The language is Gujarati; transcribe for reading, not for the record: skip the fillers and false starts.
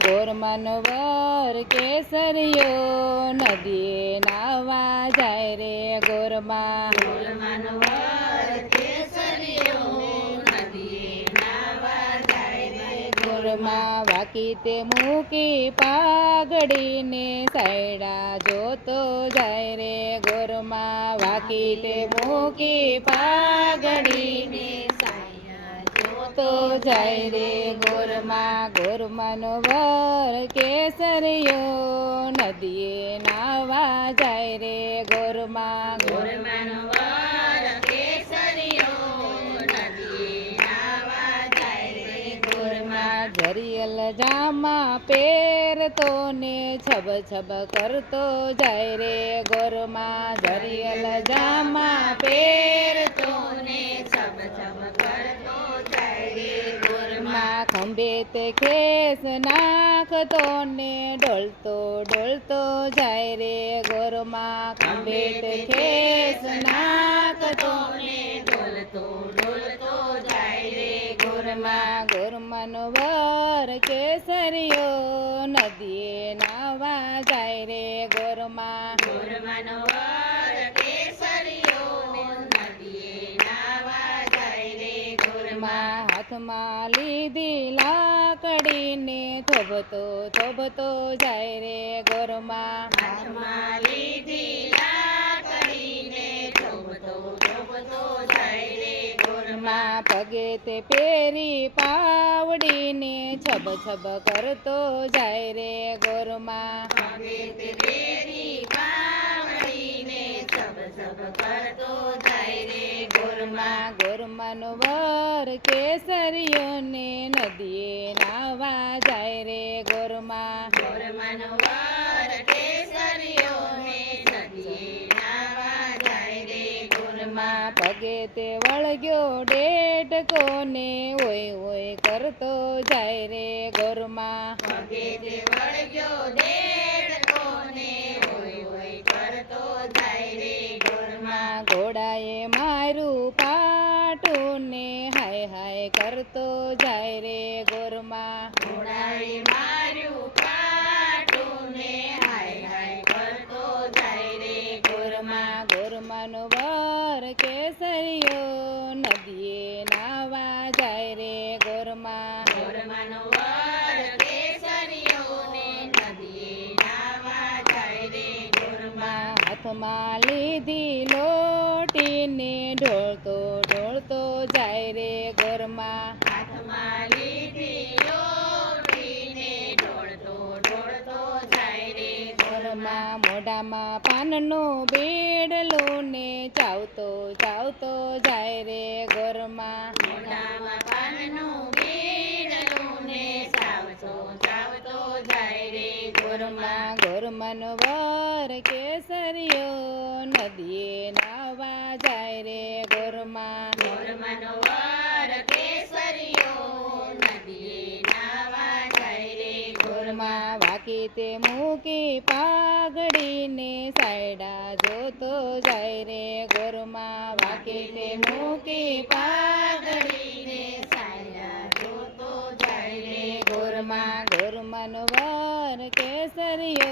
ગોરમાનો વર કેસરિયો નદીએ નાવા જાય રે ગોરમાં. ગોરમાનો વર કેસરિયો નદીએ નાવા જાય રે ગોરમાં વાકી તે મૂકી પાઘડીને સાયડા જોતો જાય રે ગોરમાં. વાકી તે મૂકી પાઘડીને તો જાય રે ગોરમાં. ગોરમાનો વર કેસરિયો નદીએ નાવા જાય રે ગોરમાં. ગોરમાનો વર કેસરિયો નદીએ નાવા જાય રે ગોરમાં. જરિયલ જામા પહેરતો ને છબ છબ કરતો જાય રે ગોરમાં. જરિયલ જામા પહેરતો ને છબ છબ કરતો જાય રે ગોરમાં. ખંભે તે ખેસ નાખતો ને ડોલતો ડોલતો જાય રે ગોરમાં. ખંભે તે ખેસ નાખતો ને ડોલતો ડોલતો જાય રે ગોરમાં. ગોરમાનો વર કેસરિયો નદીએ નાવા જાય રે ગોરમાં. ગોરમાનો વર કેસરિયો નદીએ નાવા જાય રે ગોરમાં. હાથમાં લીધી લાકડીને થોભતો થોભતો જાય રે ગોરમાં. હાથમાં લીધી લાકડીને થોભતો થોભતો જાય રે ગોરમાં. પગે તે પેરી પાવડીને છબ છબ કરતો જાય રે ગોરમાં. પગે તે પેરી પાવડીને છબ છબ કરતો જાય રે ગોરમાં. ગોરમાનો વર કેસરિયો ને નદીએ નાવા જાય રે ગોરમાં. ગોરમાનો વર કેસરિયો ને નદીએ નાવા જાય રે ગોરમાં. પગે તે વળગ્યો ડેટકો ને ઓય ઓય કરતો જાય રે ગોરમાં. પગે તે વળગ્યો ડેડકો ને ઓય ઓય કરતો જાય રે ગોરમાં. ઘોડાએ મારું પાટું ને હાય હાય કરતો જાય રે ગોરમાં. ઘોડાએ માર્યું પાટું ને હાય હાય કરતો જાય રે ગોરમાં. ગોરમાનો વર કેસરિયો નદીએ નાવા જાય રે ગોરમાં. ગોરમાનો વર કેસરિયો ને નદીએ નાવા જાય રે ગોરમાં. હાથમાં લીધી લોટીને ઢોળતો ઢોળતો જાય રે ગોરમાં. હાથમાં લીધી લોટીને ઢોળતો ઢોળતો જાય રે ગોરમાં. મોઢામાં પાનનું બેડલું ને ચાવતો ચાવતો જાય રે ગોરમાં. મોઢામાં પાનનું બીડલું ને ચાવતો ચાવતો જાય રે ગોરમાં. ગોરમાનો વર કેસરિયો નદીએ નાવા જાય રે ગોરમાં. ગોરમાનો વર કેસરિયો નદીએ નાવા જાય રે ગોરમાં. વાકી તે મૂકી પાઘડીને સાયડા જોતો જાય રે ગોરમાં. વાકી તે મૂકી પાઘડીને સાયા જોતો જાય રે ગોરમાં. ગોરમાનો વર કેસરિયો